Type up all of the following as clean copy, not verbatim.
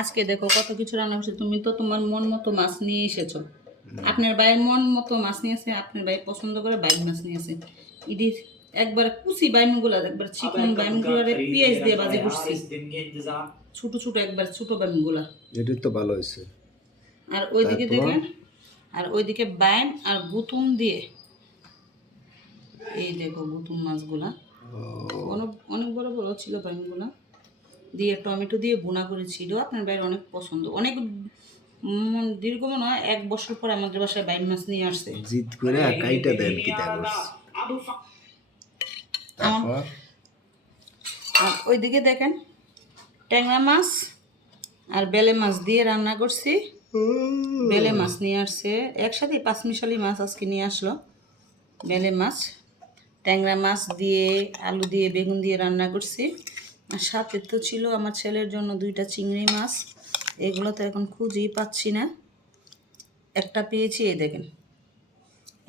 আজকে দেখো কত কিছু রান্না করছে। তুমি তো তোমার মন মতো মাছ নিয়ে এসেছো। আপনার ভাইয়ের মন মতো মাছ নিয়েছে, আপনার ভাই পছন্দ করে বাইম মাছ নিয়েছে। ইডি একবার কুচি বাইমগুলা, একবার চিকন বাইমগুলারে পেঁয়াজ দিয়ে ভাজি করছি, ছোট ছোট একবার ছোট বাইমগুলা। এটা তো ভালো হয়েছে। আর ওইদিকে দেখেন, আর ওইদিকে বাইম আর গুতুম দিয়ে, এই দেখো গুতুম মাছগুলা অনেক অনেক বড় বড় ছিল বাইমগুলা দিয়ে টমেটো দিয়ে বোনা করেছিল। আপনার বাইরে অনেক পছন্দ, অনেক দীর্ঘ মনে হয় 1 বছর পর আমাদের বাসায় বাইম মাছ নিয়ে আসছে। জিদ করে কাইটা দেন কি তাগস। তারপর আর ওইদিকে দেখেন ট্যাংরা মাছ আর বেলে মাছ দিয়ে রান্না করছি। বেলে মাছ নিয়ে আসছে একসাথে, 5 মিশালি মাছ আজকে নিয়ে আসলো। বেলে মাছ ট্যাংরা মাছ দিয়ে আলু দিয়ে বেগুন দিয়ে রান্না করছি। আর সাথে তো ছিল আমার ছেলের জন্য 2টা চিংড়ি মাছ। এগুলো তো এখন খুঁজেই পাচ্ছি না, একটা পেয়েছি, এই দেখেন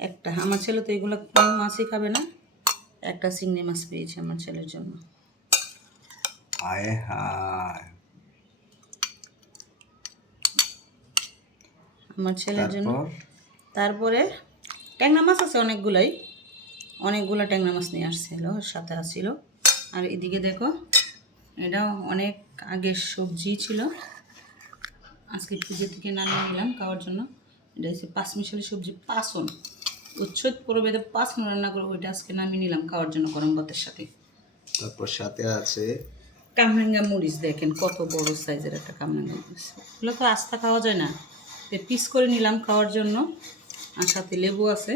একটা। আমার ছেলে তো এগুলো কোনো মাছই খাবে না, একটা চিংড়ি মাছ পেয়েছি আমার ছেলের জন্য। আয় হায়, আমার ছেলের জন্য। তারপরে ট্যাংরা মাছ আছে অনেকগুলাই, অনেকগুলো ট্যাংরা মাছ নিয়ে আসছিল, সাথে আসছিল। আর এদিকে দেখো এটাও অনেক আগের সবজি ছিল, আজকে ফ্রিজে থেকে নামিয়ে নিলাম খাওয়ার জন্য। এটা হচ্ছে 5 মিশালি সবজি, পাঁচন উচ্ছেদ প্রভেদে পাঁচন রান্না করে, ওইটা আজকে নামিয়ে নিলাম খাওয়ার জন্য গরম ভাতের সাথে। তারপর সাথে আছে কামরাঙ্গা মরিচ, দেখেন কত বড় সাইজের একটা কামরাঙ্গা মরিচ। এগুলো তো আস্তা খাওয়া যায় না, পিস করে নিলাম খাওয়ার জন্য। আর সাথে লেবু আছে।